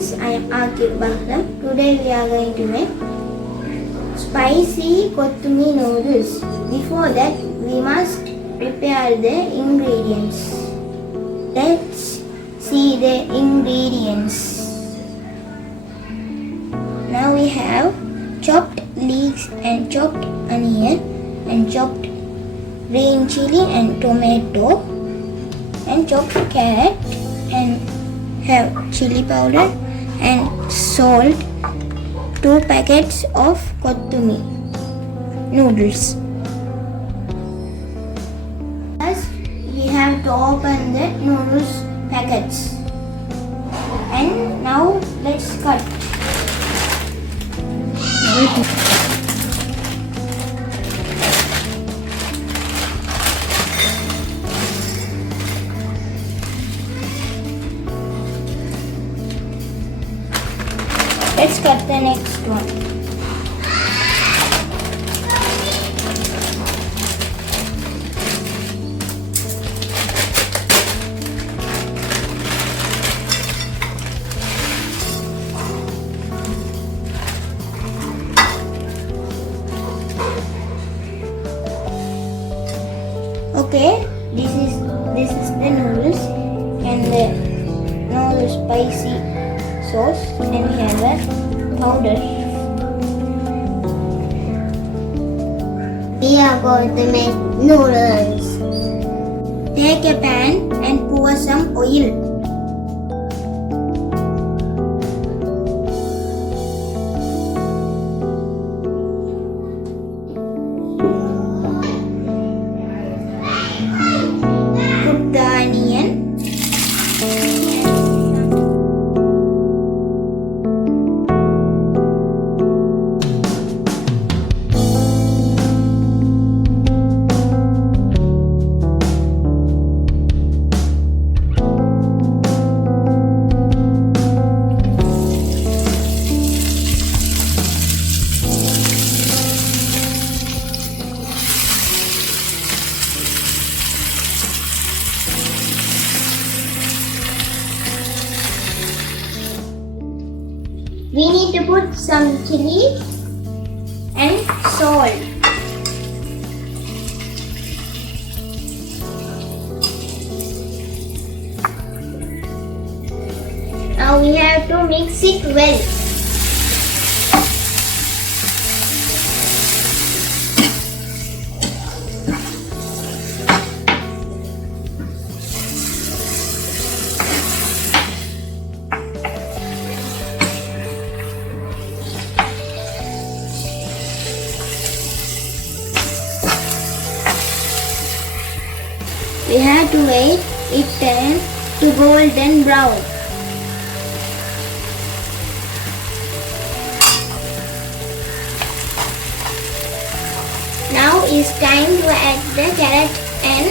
friends, I am AAQIB. Today we are going to make spicy Kottu Mee Noodles. Before that, we must prepare the ingredients. Let's see the ingredients. Now we have chopped leeks and chopped onion and chopped green chili and tomato and chopped carrot and have chili powder and salt, 2 packets of Kottu Mee Noodles. First, we have to open the noodles packets. And now let's cut. Let's cut the next one. Okay, this is the noodles and the noodle spicy sauce, and we have a powder. We are going to make noodles. Take a pan and pour some oil. Put the onion. We need to put some chili and salt. Now we have to mix it well. We have to wait it turn to golden brown. Now it's time to add the carrot and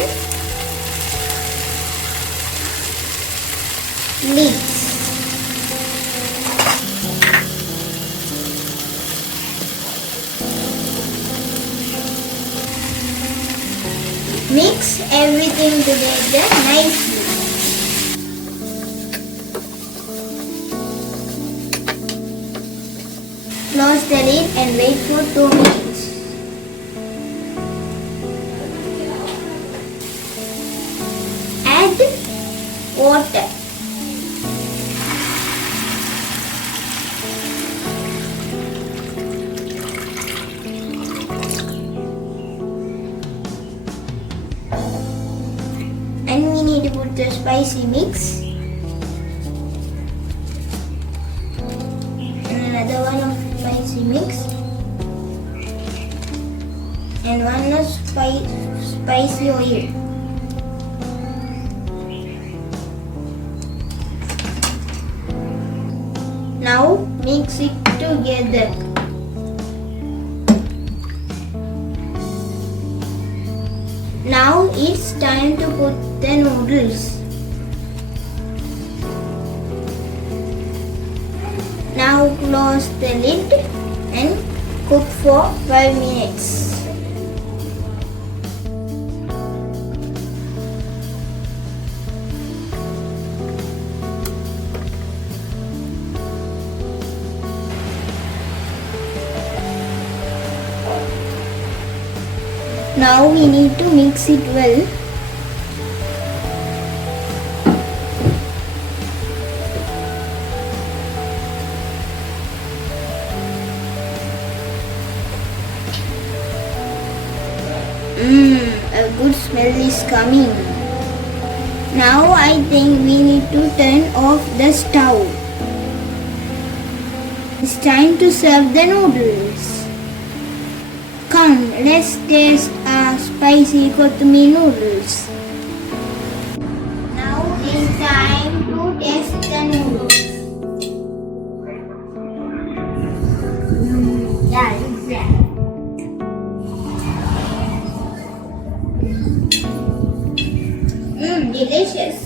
leeks. Mix everything together nicely. Close the lid and wait for 2 minutes. Add water. And we need to put the spicy mix. And another one of spicy mix. And one of spicy oil. Now mix it together. Now it's time to put the noodles. Now close the lid and cook for 5 minutes. Now we need to mix it well. A good smell is coming. Now I think we need to turn off the stove. It's time to serve the noodles. Come, let's taste our spicy Kottu Mee Noodles. Now it's time to taste the noodles. Yeah, exactly. Delicious.